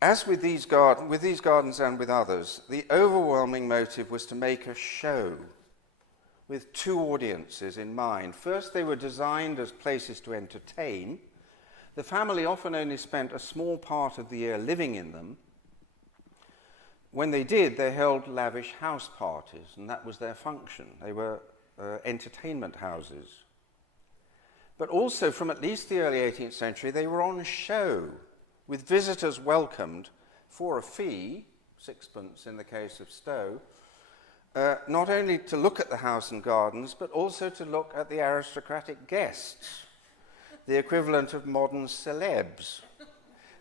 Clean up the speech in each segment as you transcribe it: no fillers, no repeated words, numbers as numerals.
As with these gardens and with others, the overwhelming motive was to make a show with two audiences in mind. First, they were designed as places to entertain. The family often only spent a small part of the year living in them. When they did, they held lavish house parties, and that was their function. They were entertainment houses. But also, from at least the early 18th century, they were on show, with visitors welcomed for a fee, sixpence in the case of Stowe, not only to look at the house and gardens, but also to look at the aristocratic guests, the equivalent of modern celebs.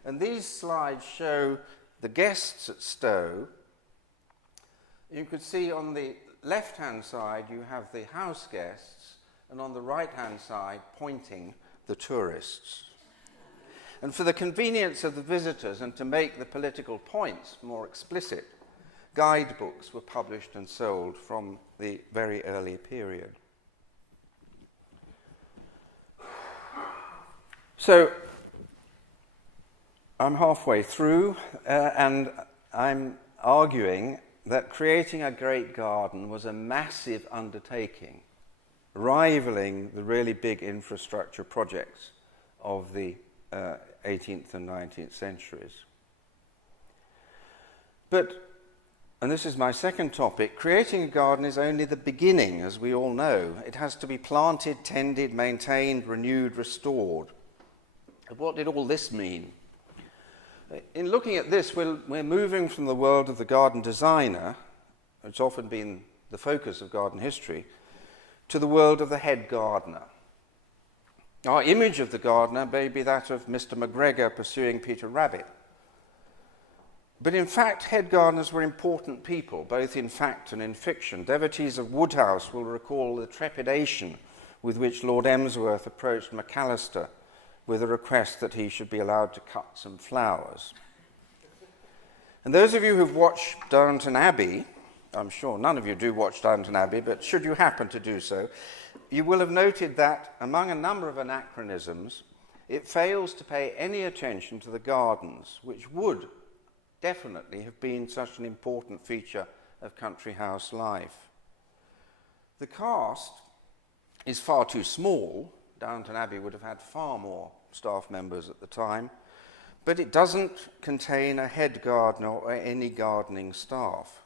And these slides show the guests at Stowe. You could see on the left-hand side you have the house guests, and on the right-hand side, pointing, the tourists. And for the convenience of the visitors and to make the political points more explicit, guidebooks were published and sold from the very early period. So, I'm halfway through, and I'm arguing that creating a great garden was a massive undertaking, rivaling the really big infrastructure projects of the 18th and 19th centuries. But, and this is my second topic, creating a garden is only the beginning, as we all know. It has to be planted, tended, maintained, renewed, restored. What did all this mean? In looking at this, we're moving from the world of the garden designer, which has often been the focus of garden history, to the world of the head gardener. Our image of the gardener may be that of Mr. McGregor pursuing Peter Rabbit. But in fact, head gardeners were important people, both in fact and in fiction. Devotees of Woodhouse will recall the trepidation with which Lord Emsworth approached Macalister with a request that he should be allowed to cut some flowers. And those of you who've watched Downton Abbey, I'm sure none of you do watch Downton Abbey, but should you happen to do so, you will have noted that among a number of anachronisms, it fails to pay any attention to the gardens, which would definitely have been such an important feature of country house life. The cast is far too small. Downton Abbey would have had far more staff members at the time, but it doesn't contain a head gardener or any gardening staff.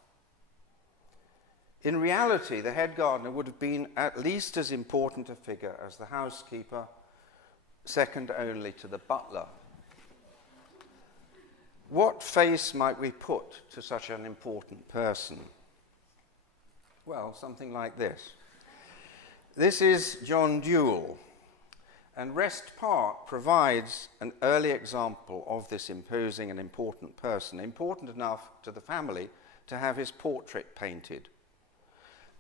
In reality, the head gardener would have been at least as important a figure as the housekeeper, second only to the butler. What face might we put to such an important person? Well, something like this. This is John Dewell, and Rest Park provides an early example of this imposing and important person, important enough to the family to have his portrait painted.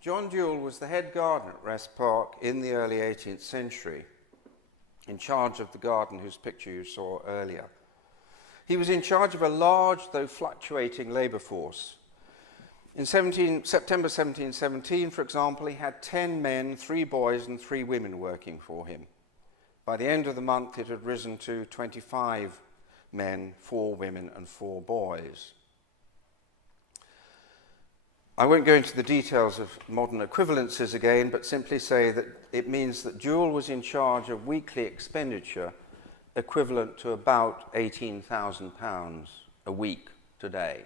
John Dewell was the head gardener at Rest Park in the early 18th century, in charge of the garden whose picture you saw earlier. He was in charge of a large, though fluctuating, labour force. In September 1717, for example, he had 10 men, 3 boys and 3 women working for him. By the end of the month, it had risen to 25 men, 4 women and 4 boys. I won't go into the details of modern equivalences again, but simply say that it means that Dewell was in charge of weekly expenditure equivalent to about £18,000 a week today.